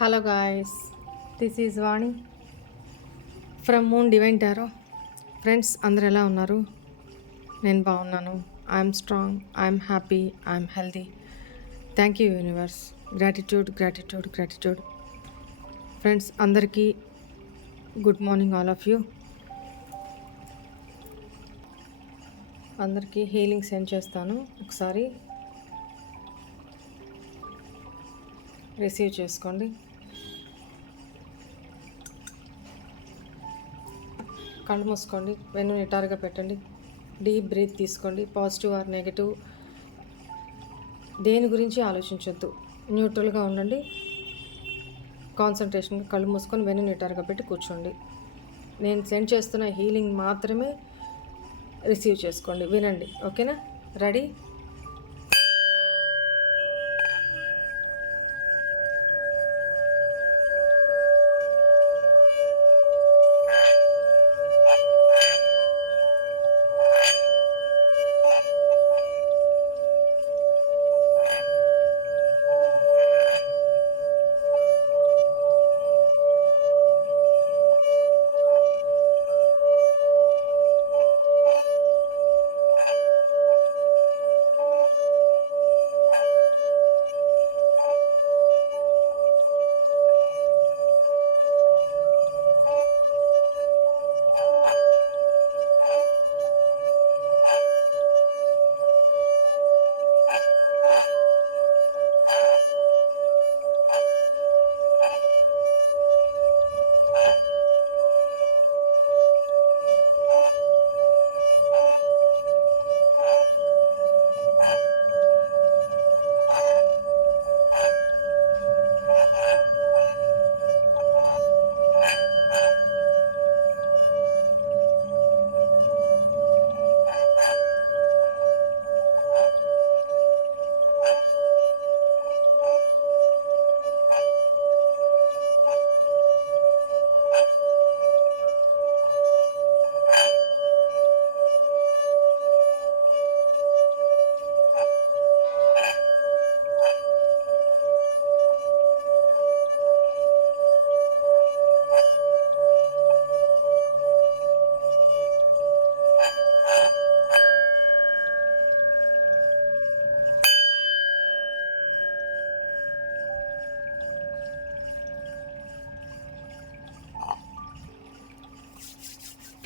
Hello guys this is Vani from moon divine tarot. Friends అందరు ఎలా ఉన్నారు? నేను బాగున్నాను. I'm strong I'm happy I'm healthy thank you universe. Gratitude gratitude gratitude. Friends అందరికీ good morning all of you. అందరికీ healing send చేస్తాను? ఒకసారి receive చేసుకోండి. కళ్ళు మూసుకోండి. వెన్ను నిటారుగా పెట్టండి. డీప్ బ్రీత్ తీసుకోండి. పాజిటివ్ ఆర్ నెగిటివ్ దేని గురించి ఆలోచించొద్దు. న్యూట్రల్గా ఉండండి. కాన్సన్ట్రేషన్గా కళ్ళు మూసుకొని వెన్ను నిటారుగా పెట్టి కూర్చోండి. నేను సెండ్ చేస్తున్న హీలింగ్ మాత్రమే రిసీవ్ చేసుకోండి. వినండి. ఓకేనా ready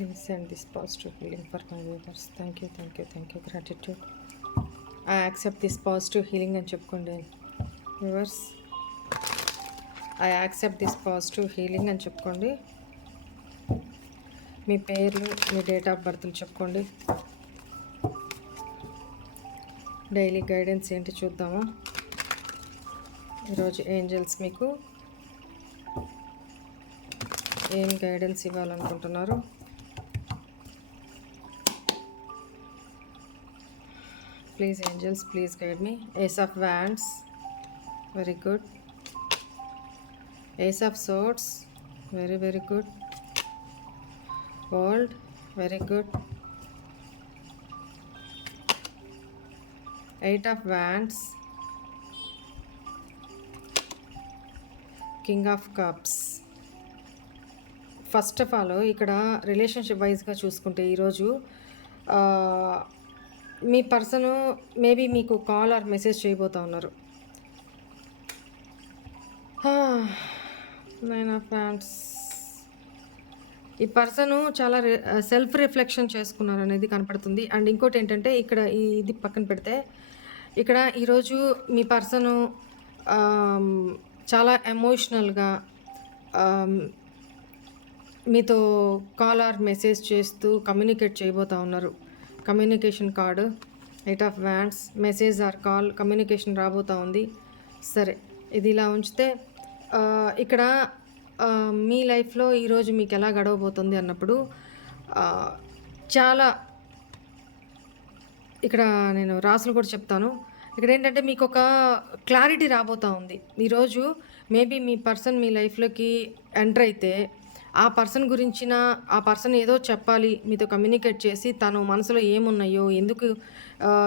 Please send this positive healing for my viewers. Thank you, thank you, thank you. Gratitude. I accept this positive healing అని చెప్పుకోండి viewers I accept this positive healing అని చెప్పుకోండి మీ పేర్లు మీ డేట్ ఆఫ్ బర్త్లు చెప్పుకోండి డైలీ గైడెన్స్ ఏంటి చూద్దాము ఈరోజు ఏంజల్స్ మీకు ఏం గైడెన్స్ ఇవ్వాలనుకుంటున్నారు please angels please guide me. Ace of wands very good ace of swords very very good world very good eight of wands king of cups first of all ఇక్కడ relationship వైజ్గా చూసుకుంటే ఈరోజు మీ person maybe మీకు call or message చేయబోతా ఉన్నారు. Nine of hands ఈ person చాలా సెల్ఫ్ రిఫ్లెక్షన్ చేసుకున్నారు అనేది కనపడుతుంది. అండ్ ఇంకోటి ఏంటంటే ఇక్కడ ఇది పక్కన పెడితే ఇక్కడ ఈరోజు మీ పర్సన్ చాలా ఎమోషనల్గా మీతో కాల్ ఆర్ మెసేజ్ చేస్తూ కమ్యూనికేట్ చేయబోతా ఉన్నారు. Communication card eight of wands message or call communication రాబోతూ ఉంది. సరే ఇది ఇలా ఉంచితే ఇక్కడ మీ లైఫ్లో ఈరోజు మీకు ఎలా గడవబోతుంది అన్నప్పుడు చాలా ఇక్కడ నేను రాసులు కూడా చెప్తాను. ఇక్కడ ఏంటంటే మీకు ఒక క్లారిటీ రాబోతా ఉంది. ఈరోజు మేబీ మీ పర్సన్ మీ లైఫ్లోకి ఎంటర్ అయితే ఆ పర్సన్ గురించిన ఆ పర్సన్ ఏదో చెప్పాలి మీతో కమ్యూనికేట్ చేసి తను మనసులో ఏమున్నాయో ఎందుకు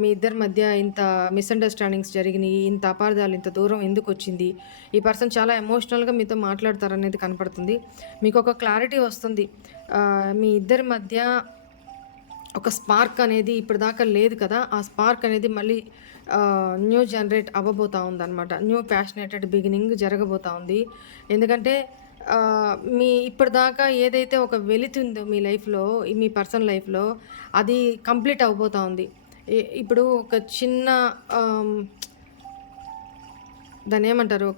మీ ఇద్దరి మధ్య ఇంత మిస్అండర్స్టాండింగ్స్ జరిగినాయి ఇంత అపార్థాలు ఇంత దూరం ఎందుకు వచ్చింది? ఈ పర్సన్ చాలా ఎమోషనల్గా మీతో మాట్లాడతారనేది కనపడుతుంది. మీకు ఒక క్లారిటీ వస్తుంది. మీ ఇద్దరి మధ్య ఒక స్పార్క్ అనేది ఇప్పటిదాకా లేదు కదా? ఆ స్పార్క్ అనేది మళ్ళీ న్యూ జనరేట్ అవ్వబోతా ఉందన్నమాట. న్యూ ప్యాషనేటెడ్ బిగినింగ్ జరగబోతా ఉంది. ఎందుకంటే మీ ఇప్పటిదాకా ఏదైతే ఒక వెలితుందో మీ లైఫ్లో మీ పర్సనల్ లైఫ్లో అది కంప్లీట్ అవ్వబోతా ఉంది. ఇప్పుడు ఒక చిన్న దాని దాన్ని ఏమంటారు?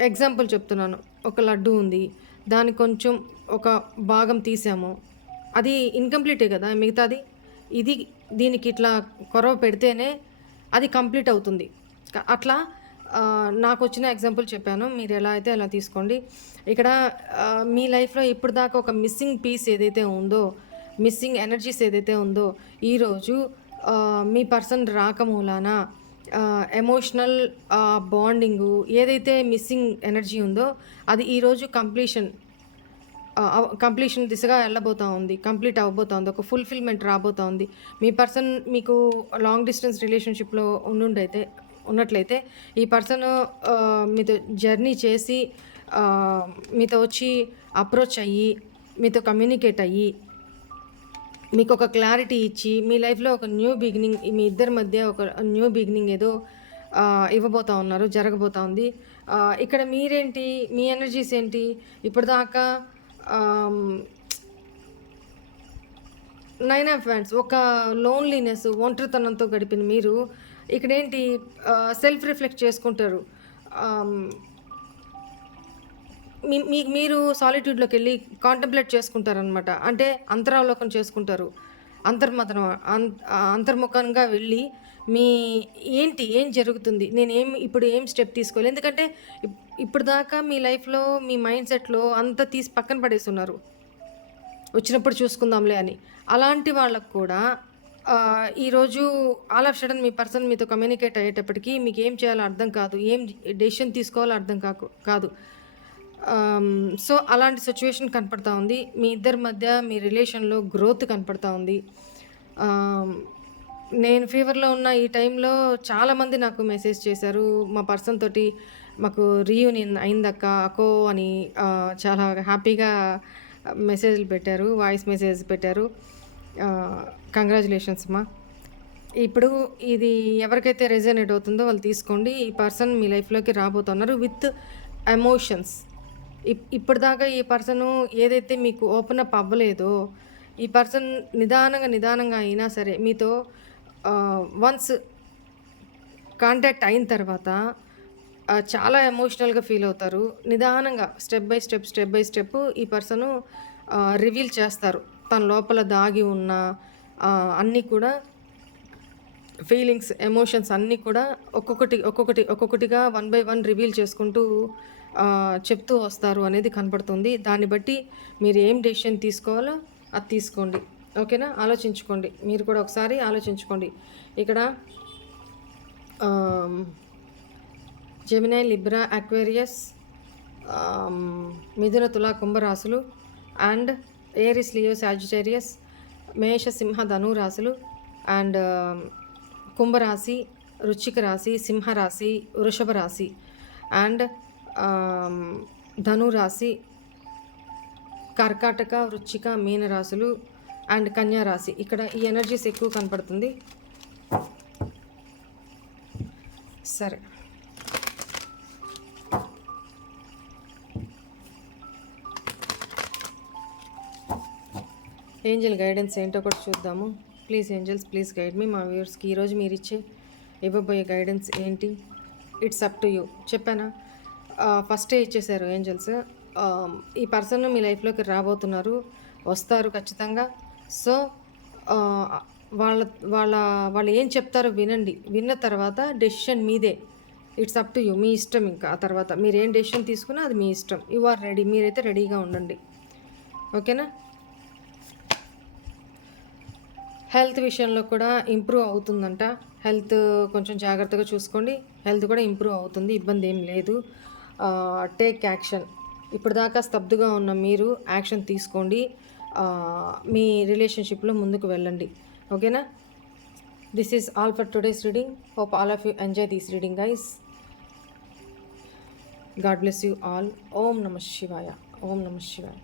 ఎగ్జాంపుల్ చెప్తున్నాను. ఒక లడ్డు ఉంది. దాని కొంచెం ఒక భాగం తీసాము. అది ఇన్కంప్లీటే కదా మిగతాది? ఇది దీనికి ఇట్లా కొరవ పెడితేనే అది కంప్లీట్ అవుతుంది. అట్లా నాకు వచ్చిన ఎగ్జాంపుల్ చెప్పాను. మీరు ఎలా అయితే అలా తీసుకోండి. ఇక్కడ మీ లైఫ్లో ఇప్పుడు దాకా ఒక మిస్సింగ్ పీస్ ఏదైతే ఉందో మిస్సింగ్ ఎనర్జీస్ ఏదైతే ఉందో ఈరోజు మీ పర్సన్ రాక మూలాన ఎమోషనల్ బాండింగు ఏదైతే మిస్సింగ్ ఎనర్జీ ఉందో అది ఈరోజు కంప్లీషన్ కంప్లీషన్ దిశగా వెళ్ళబోతా ఉంది. కంప్లీట్ అవ్వబోతా ఉంది. ఒక ఫుల్ఫిల్మెంట్ రాబోతా ఉంది. మీ పర్సన్ మీకు లాంగ్ డిస్టెన్స్ రిలేషన్షిప్లో ఉండుండైతే ఉన్నట్లయితే ఈ పర్సన్ మీతో జర్నీ చేసి మీతో వచ్చి అప్రోచ్ అయ్యి మీతో కమ్యూనికేట్ అయ్యి మీకు ఒక క్లారిటీ ఇచ్చి మీ లైఫ్లో ఒక న్యూ బిగినింగ్ మీ ఇద్దరి మధ్య ఒక న్యూ బిగినింగ్ ఏదో ఇవ్వబోతా ఉన్నారు జరగబోతా ఉంది. ఇక్కడ మీరేంటి మీ ఎనర్జీస్ ఏంటి? ఇప్పటిదాకా నైన్ ఆఫ్ ఫ్యాన్స్ ఒక లోన్లీనెస్ ఒంటరితనంతో గడిపిన మీరు ఇక్కడ ఏంటి సెల్ఫ్ రిఫ్లెక్ట్ చేసుకుంటారు. మీ మీరు సాలిట్యూడ్లోకి వెళ్ళి కాంటంప్లేట్ చేసుకుంటారనమాట అంటే అంతరావలోకం చేసుకుంటారు. అంతర్మతనం అం- అంతర్ముఖంగా వెళ్ళి మీ ఏంటి ఏం జరుగుతుంది నేను ఏం ఇప్పుడు ఏం స్టెప్ తీసుకోవాలి ఎందుకంటే ఇప్- ఇప్పుడు దాకా మీ లైఫ్లో మీ మైండ్ సెట్లో అంతా తీసి పక్కన పడేస్తున్నారు వచ్చినప్పుడు చూసుకుందాంలే అని. అలాంటి వాళ్ళకు కూడా ఈరోజు ఆల్ ఆఫ్ సడన్ మీ పర్సన్ మీతో కమ్యూనికేట్ అయ్యేటప్పటికీ మీకు ఏం చేయాలో అర్థం కాదు ఏం డెసిషన్ తీసుకోవాలో అర్థం కాకు కాదు. సో అలాంటి సిచ్యువేషన్ కనపడతా ఉంది. మీ ఇద్దరి మధ్య మీ రిలేషన్లో గ్రోత్ కనపడతా ఉంది. నేను ఫీవర్లో ఉన్న ఈ టైంలో చాలామంది నాకు మెసేజ్ చేశారు. మా పర్సన్ తోటి మాకు రీయూనియన్ అయిందక్క అకో అని చాలా హ్యాపీగా మెసేజ్లు పెట్టారు వాయిస్ మెసేజ్ పెట్టారు. కంగ్రాచులేషన్స్ అమ్మా. ఇప్పుడు ఇది ఎవరికైతే రెజనేట్ అవుతుందో వాళ్ళు తీసుకోండి. ఈ పర్సన్ మీ లైఫ్లోకి రాబోతున్నారు విత్ ఎమోషన్స్ ఇప్పటిదాకా ఈ పర్సన్ ఏదైతే మీకు ఓపెన్ అప్ అవ్వలేదో ఈ పర్సన్ నిదానంగా నిదానంగా అయినా సరే మీతో వన్స్ కాంటాక్ట్ అయిన తర్వాత చాలా ఎమోషనల్గా ఫీల్ అవుతారు. నిదానంగా step by step step by step ఈ పర్సన్ రివీల్ చేస్తారు. తన లోపల దాగి ఉన్న అన్నీ కూడా ఫీలింగ్స్ ఎమోషన్స్ అన్నీ కూడా ఒక్కొక్కటి ఒక్కొక్కటి ఒక్కొక్కటిగా వన్ బై వన్ రివీల్ చేసుకుంటూ చెప్తూ వస్తారు అనేది కనపడుతుంది. దాన్ని బట్టి మీరు ఏం డెసిషన్ తీసుకోవాలో అది తీసుకోండి. ఓకేనా? ఆలోచించుకోండి. మీరు కూడా ఒకసారి ఆలోచించుకోండి. ఇక్కడ జెమినై లిబ్రా అక్వేరియస్ మిథున తులా కుంభరాశులు అండ్ ఏరిస్ లియో సాజిటేరియస్ మేష సింహ ధను రాశులు అండ్ కుంభరాశి వృశ్చిక రాశి సింహరాశి వృషభ రాశి అండ్ ధను రాశి కర్కాటక వృశ్చిక మీన రాశులు అండ్ కన్యా రాశి. ఇక్కడ ఈ ఎనర్జీస్ ఎక్కువ కనపడుతుంది. సరే. ఏంజల్ గైడెన్స్ ఏంటో కూడా చూద్దాము. Please angels please guide me మా వ్యూవర్స్కి. ఈరోజు మీరు ఇచ్చే ఇవ్వబోయే గైడెన్స్ ఏంటి? It's up to you. చెప్పానా? ఫస్టే ఇచ్చేసారు ఏంజల్స్. ఈ పర్సన్ మీ లైఫ్లోకి రాబోతున్నారు వస్తారు ఖచ్చితంగా. సో వాళ్ళ వాళ్ళ వాళ్ళు ఏం చెప్తారో వినండి. విన్న తర్వాత డెసిషన్ మీదే. ఇట్స్ అప్ టు యూ మీ ఇష్టం ఇంకా. ఆ తర్వాత మీరు ఏం డెసిషన్ తీసుకున్నా అది మీ ఇష్టం. యు ఆర్ రెడీ మీరైతే రెడీగా ఉండండి. ఓకేనా? హెల్త్ విషయంలో కూడా ఇంప్రూవ్ అవుతుందంట. హెల్త్ కొంచెం జాగ్రత్తగా చూసుకోండి. హెల్త్ కూడా ఇంప్రూవ్ అవుతుంది. ఇబ్బంది ఏం లేదు. Take action. ఇప్పటిదాకా స్తబ్దుగా ఉన్న మీరు యాక్షన్ తీసుకోండి. మీ రిలేషన్షిప్లో ముందుకు వెళ్ళండి. ఓకేనా? This is all for today's reading hope all of you enjoy this reading guys God bless you all Om Namah Shivaya Om నమ శివాయ